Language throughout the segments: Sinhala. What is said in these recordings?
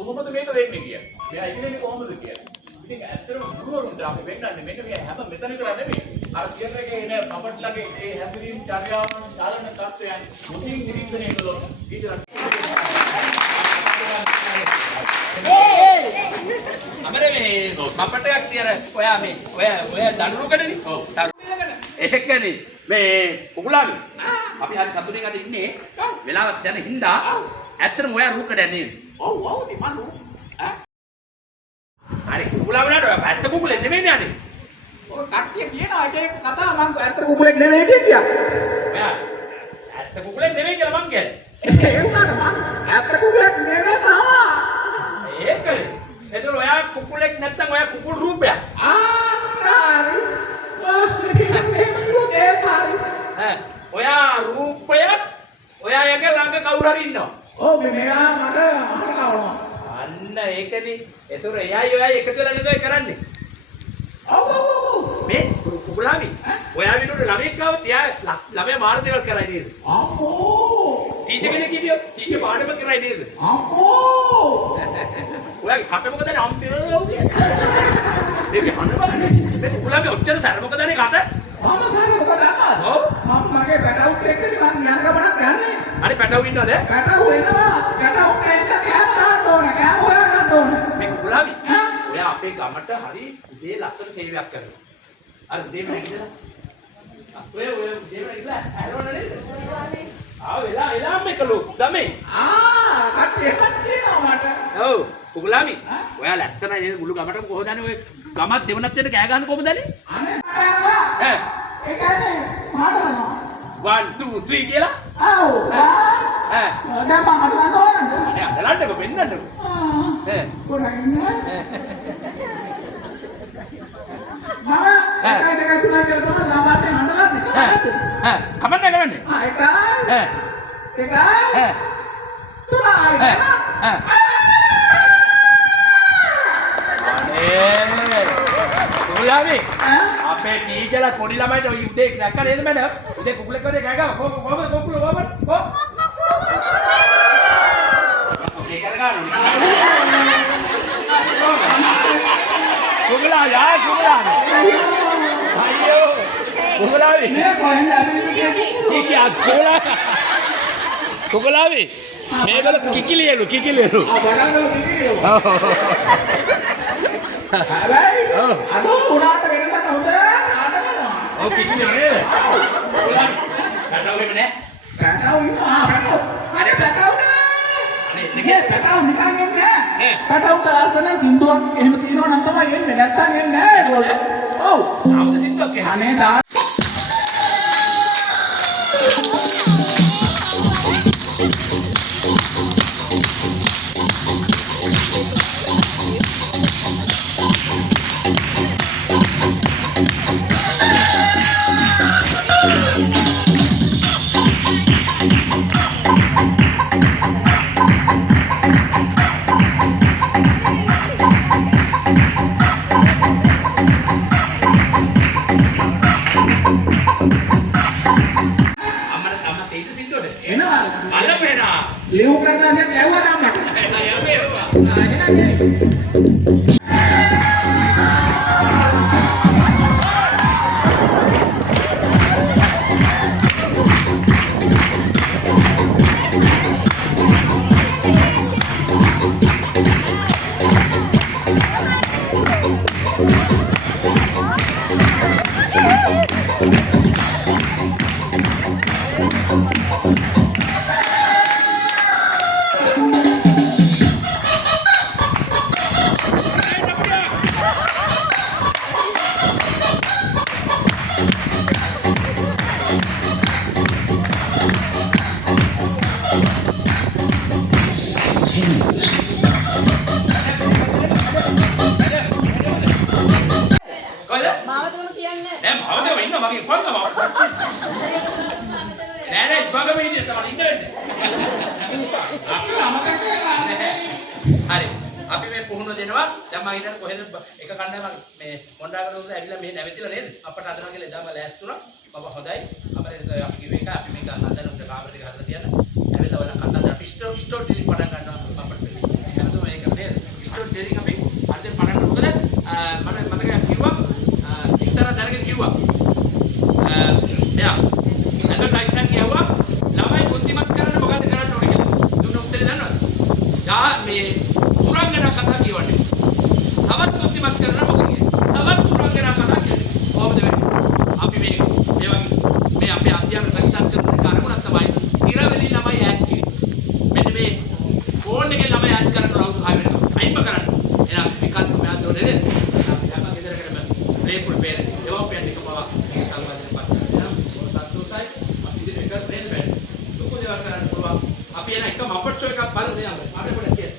කොහොමද මේක වෙන්නේ කියලා. මෙයා ඉගෙනන්නේ කොහොමද කියලා. ඉතින් ඇත්තටම ගුරුවරුන්ට අපි වෙන්නන්නේ මෙන්න මේ හැම මෙතන විතර නෙමෙයි. අර තියටර් එකේ එන පපට්ලගේ ඒ හැසිරීම් චර්යාවන් චලන තත්ත්වයන් මුලින් නිරීක්ෂණය කළොත් ඊට අපරේ මේ පපට් එකක් තියර ඔයා මේ ඔය දඬුරුකඩනේ. ඔව්. ඒකනේ මේ කුකුලාලු. අපි හරි සතුටින් අද ඉන්නේ. වෙලාවක් යන හින්දා ඇත්තටම ඔයා රූකඩ ඇන්නේ. ඔව් ඔව් ඉතින් මම අනේ කුකුලා වුණාට ඔය පැත්ත කුකුලෙන් නෙමෙයිනේ අනේ. ඔය කට්ටිය කියනවා ඒක කතාව මම ඇත්ත කුකුලෙක් නෙමෙයි කියලා. ඔයා ඇත්ත කුකුලෙන් නෙමෙයි කියලා මං කියන්නේ. ඒ වුණාට මම ඇත්ත කුකුලෙක් නෙමෙයි තාම. ඒකනේ. එතකොට ඔයා කුකුලෙක් නැත්තම් ඔයා කුකුල් රූපයක්. ඔයා රූපයක් ඔයා යක ළඟ කවුරු හරි ඉන්නවා. ඔව් මෙයා මට කවුරුවා. අන්න ඒකනේ. එතකොට එයයි ඔයයි එකතු වෙලා නේද ඔය කරන්නේ. ඔව් ඔව් ඔව්. මේ කුකුලාමි. ඔයා විනෝඩ ළමෙක් ආවොත් එයා ළමයා මාර දේවල් කරයි නේද? අම්මෝ. ටීචර් කෙනෙක් කියපියොත් ටීචර් පාඩම කරයි නේද? අම්මෝ. ඔයාගේ කට මොකද අම්බෝ කියන්නේ? මේක හන බලන්න. මේ කුකුලාමි ඔච්චර සැර මොකද අනේ කට? මම ගන්න මොකද අක්කා? ඔව්. මම මගේ පැටවුත් එක්කනේ මම යන ගමනක් යන්නේ. අනේ පැටව ඉන්නවද? පැටව වෙනවා. පැටවුත් එක්ක කෑම ගන්න ඕනේ. කෑම හොයා ගන්න ඕනේ. මේ කුකුලාමි. ඔයා අපේ ගමට හරි උදේ ලස්සන සේවයක් කරනවා. අර උදේම නැගිටලා. ඔය උදේම නැගිටලා ඇරවන්න නේද? වෙලාම එකලු ගමේ. කට්ටියක් තියෙනවා මට. ඔව් කුකුලාමි. ඔයා ලස්සනයි නේද මුළු ගමටම කොහොමද ඔය ගමත් දෙවනත් වෙන කෑ ගහන්න කොහොමද අනේ? අනේ ඒ කියන්නේ මාතනවා. 1 2 3 කියලා? ඔව්. දැන් මම අඬන්න ඕනද? අනේ අඬලන්නකො පෙන්නන්නකො. කොරන්නේ? මම එකයි දෙකයි තුනයි කියලා තමයි ලාභයෙන් අඬලන්නේ. කමන්නේ කමන්නේ. එකයි. තුනයි. කුකුලාමි අපේ ටීචර්ලා පොඩි ළමයිට ඔය උදේ දැක්ක නේද මැඩම්? උදේ කුකුලෙක් වගේ කෑ ගහව කොහොමද කො ඔකේ කරගන්න. කුකුලාමි කුකුලාමි අයියෝ කුකුලාමි මේ කොහෙන්ද අපි කුකුලාමි මේගොල්ල කිකිලියලු බරංගල කිකිලියලු. හැබැයි අද උනාට වෙනසක් හොඳ ආටනවා. ඔව් කිකිලිය නේද? කුකුලාමි කටවෙන්නේ නෑ. පැටව ඉන්නවා පැටව. අනේ පැටව නෑ. අනේ පැටව නිකන් එන්නේ නෑ. පැටව තරසන සින්දුවක් එහෙම තියෙනවා නම් තමයි එන්නේ. නැත්තම් එන්නේ නෑ ඒගොල්ලෝ. ඔව්. ආමුද සින්දුවක් එහෙම. අනේ लिहू करना है क्या हुआ नाम හරි අපි මේ පුහුණුව දෙනවා දැන් මම හිතන්නේ කොහෙද එක කණ්ඩායමක් මේ මොණ්ඩාගල ඇවිල්ලා මේ නැවතිලා නේද අපට හදනවා කියලා එදාම ලෑස්තුණා මම හොඳයි අපිට අපි කිව්ව එක අපි මේක හදන උඩ කාමරේ ටික හදලා තියන්න ඇවිල්ලා ඔයාලා කතා කරලා අපි ස්ටෝර් ටෙලි පටන් ගන්නවා අපිට හැමෝම මේක ට්‍රේනින් අපි අර්ජන්ට පටන් ගන්න. මොකද මට මතකයි කිව්වා ඉස්තර දැනගෙන කිව්වා. එයා ඇඩ්වර්ටයිස්මන්ට් කියවුවා ළමයි බුද්ධිමත් කරන්න මොකද කරන්න ඕනේ කියලා. දුන්න උත්තරේ දන්නවද? මේ සුරංගනා කතා කියවන්නේ. තවත් බුද්ධිමත් කරන්න මොකද කියන්නේ? තවත් සුරංගනා කතා කියන්නේ. කොහොමද වෙන්නේ? අපි මේ මේ අපේ අධ්‍යාපන ප්‍රතිශත කරන කාර්යුණක් තමයි ඉරවැලි ළමයි ඈඩ් කිරීම. මෙන්න මේ ෆෝන් එකේ ළමයි ඈඩ් කරන රවුන්ඩ් 6 වෙනකම් ටයිම් කරන්න. එහෙනම් අපි විකල්ප මෙයාට ඕනේ නේද? අපි හැම ගෙදරකටම ප්ලේෆුල් පේරන්ට් දෙවෝපියන් එකම සංවාදයක් පත් කරනවා. සතුටුයි අපි ඉතින් එක ට්‍රේන් වෙන්න. ලොකු දේවල් කරන්න පුළුවන්. අපි එන එක මපට් ෂෝ එකක් බලමු නේද? අපේ පොඩ්ඩක් කියන්න.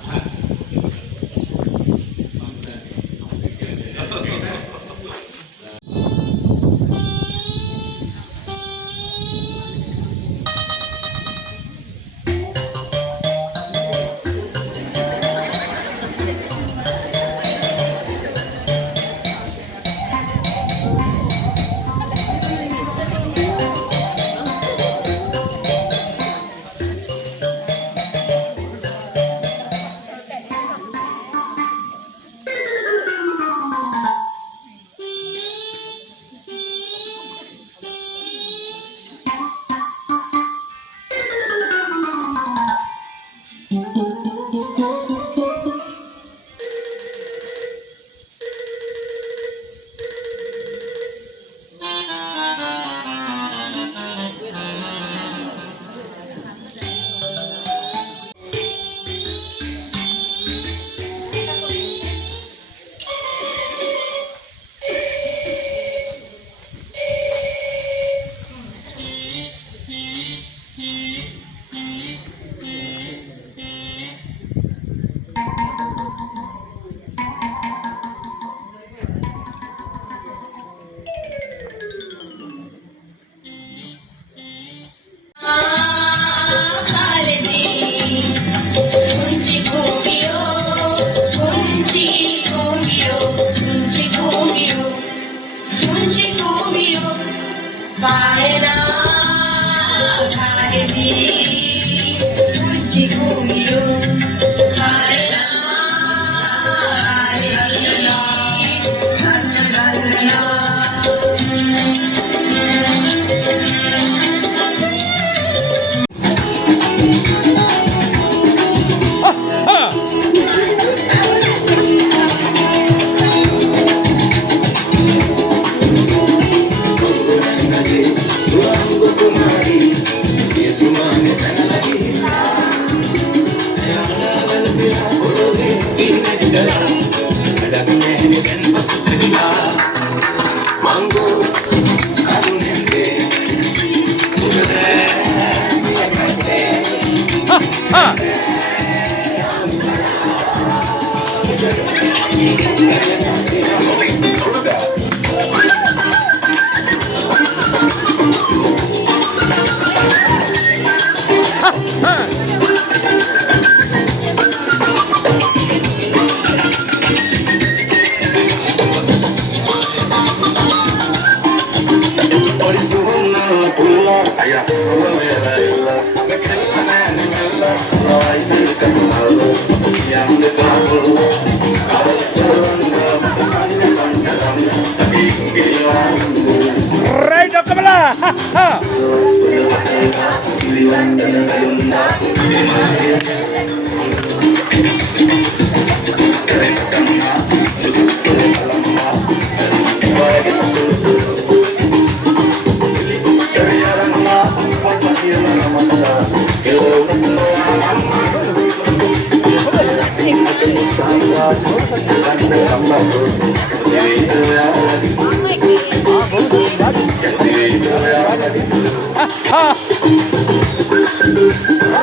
Right, Kamala!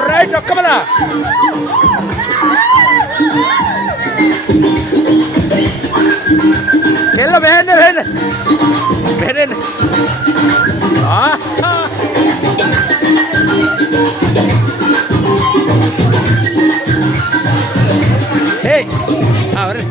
Right, Kamala! Hello, Ben. Hey, ahora.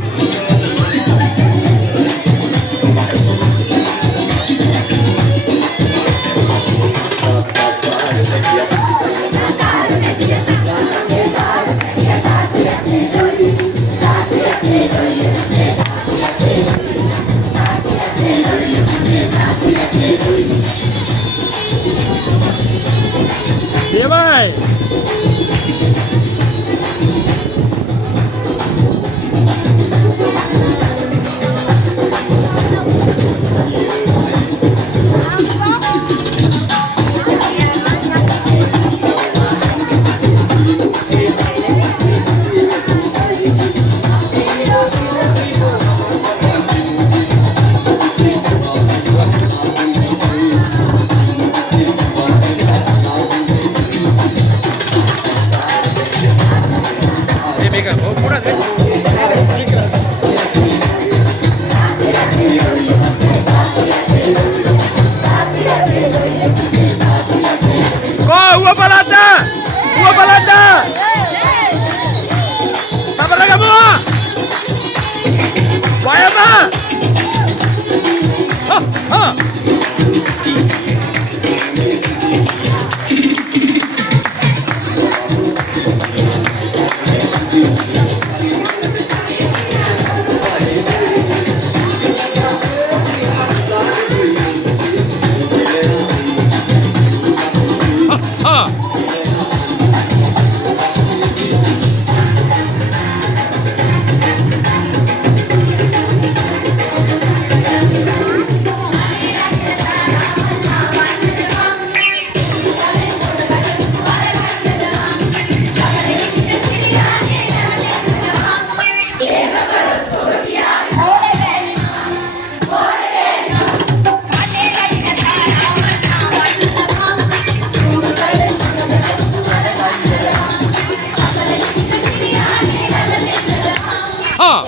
හා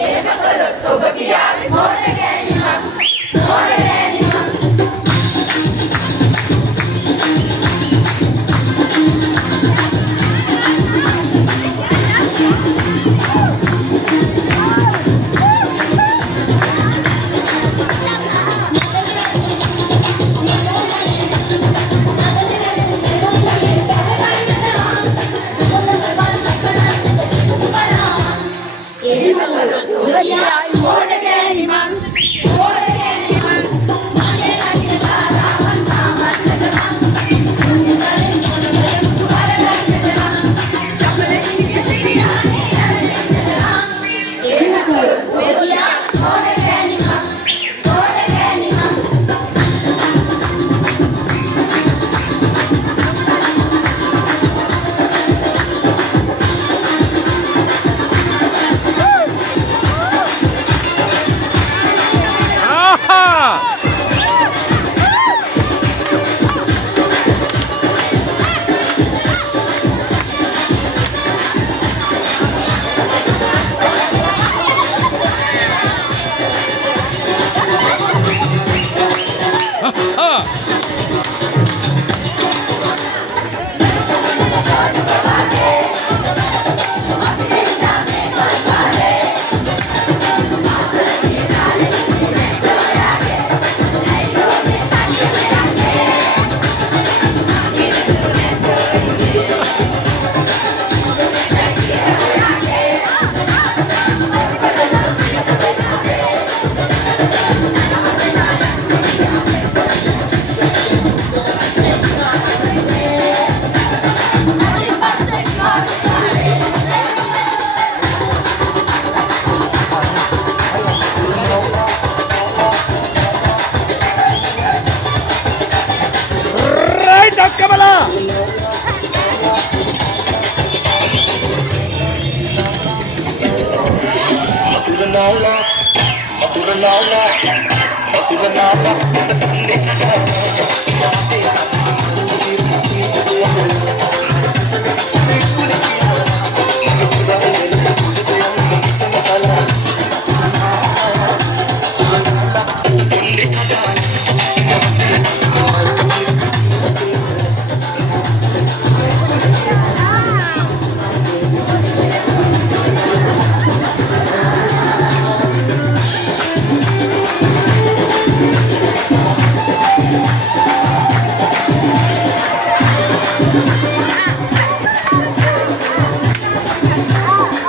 right ඔක්කොමලා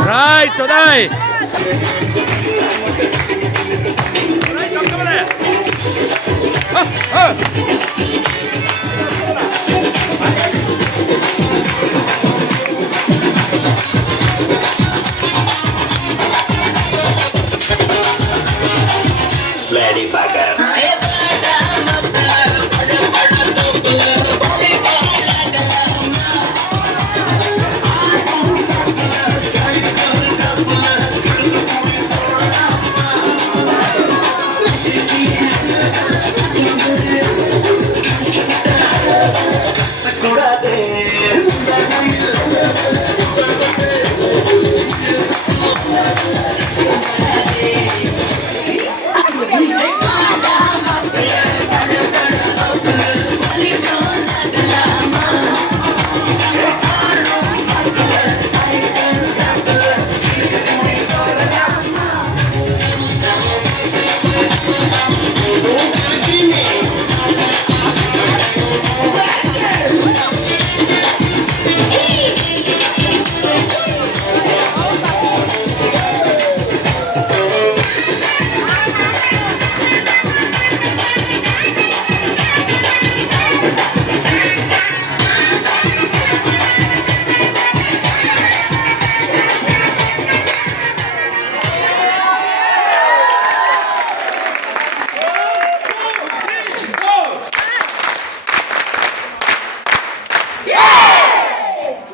right හොඳයි right ඔක්කොමලා Lady Bagger.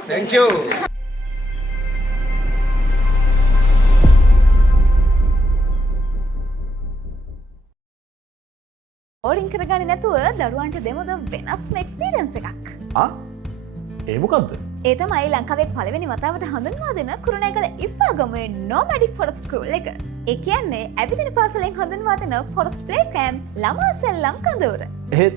thank you ඕලින් කරගන්නේ නැතුව දරුවන්ට දෙමුද වෙනස්ම එක්ස්පීරියන්ස් එකක්. ඒ මොකක්ද? ඒ තමයි ලංකාවේ පළවෙනි වතාවට හඳුන්වා දෙන කුරුණෑගල ඉප්පාගමුවේ නොමැඩික් ෆොරස්ට් ස්කූල් එක. ඒ කියන්නේ ඇවිදින පාසලෙන් හඳුන්වා දෙන ෆොරස්ට් ප්ලේ කැම්ප් ළමා සෙල්ලම් කඳවුර. එහෙත්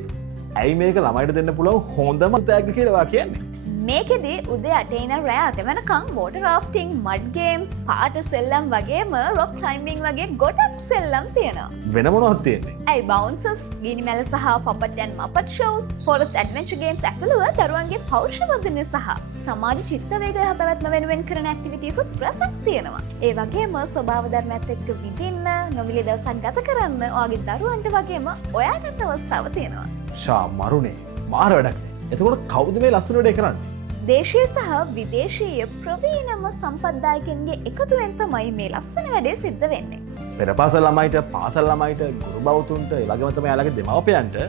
ඇයි මේක ළමයිට දෙන්න පුළුවන් හොඳම තෑග්ග කියලා කියන්නේ? මේකෙදී උදේ 8 ඉඳන් රෑ 8 වෙනකම් වෝටර් රාෆ්ටිං, මඩ් ගේම්ස්, පාට සෙල්ලම් වගේම රොක් ක්ලයිම්බින් වගේ ගොඩක් සෙල්ලම් තියෙනවා. වෙන මොනවද තියෙන්නේ? ඇයි බවුන්සර්ස්, ගිනි මැල සහ puppet and muppet shows, forest adventure games ඇතුළුව දරුවන්ගේ පෞරුෂවර්ධනය සහ සමාජ චිත්තවේගය පැවැත්ම වෙනුවෙන් කරන ඇක්ටිවිටීස් උත් රසක් තියෙනවා. ඒ වගේම ස්වභාව ධර්මයත් එක්ක විඳින්න, නොමිලේ දවසක් ගත කරන්න ඔයාගේ දරුවන්ට වගේම ඔයාටත් අවස්ථාව තියෙනවා. ෂා මරුනේ මාර වැඩක් නේ. එතකොට කවුද මේ ලස්සන වැඩේ කරන්නේ? දේශීය සහ විදේශීය ප්‍රවීණම සම්පත්දායකයන්ගේ එකතුවෙන් තමයි මේ ලස්සන වැඩේ සිද්ධ වෙන්නේ. පෙර පාසල් ළමයිට, පාසල් ළමයිට, ගුරු බෞතුන්ට, ඒ වගේම තමයි යාළගේ දෙමව්පියන්ට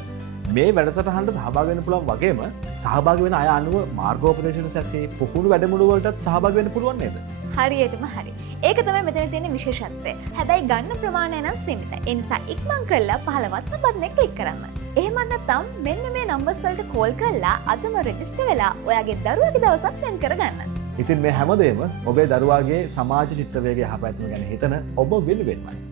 මේ වැඩසටහනට සහභාගී වෙන්න පුළුවන් වගේම සහභාගී වෙන අය අනුව මාර්ගෝපදේශන සැසේ පුහුණු වැඩමුළු වලටත් සහභාගී වෙන්න පුළුවන් නේද? හරියටම හරි. ඒක තමයි මෙතන තියෙන විශේෂත්වය. හැබැයි ගන්න ප්‍රමාණය නම් සීමිතයි. ඒ නිසා ඉක්මන් කරලා 15වත් සම්බන්ධයෙන් ක්ලික් කරන්න. එහෙමත් නැත්නම් මෙන්න මේ නම්බර්ස් වලට කෝල් කරලා අදම රෙජිස්ටර් වෙලා ඔයාගේ දරුවාගේ දවසක් වෙන් කරගන්න. ඉතින් මේ හැමදේම ඔබේ දරුවාගේ සමාජ චිත්තවේගය යහපැත්ම ගැන හිතන ඔබ වෙනුවෙන්මයි.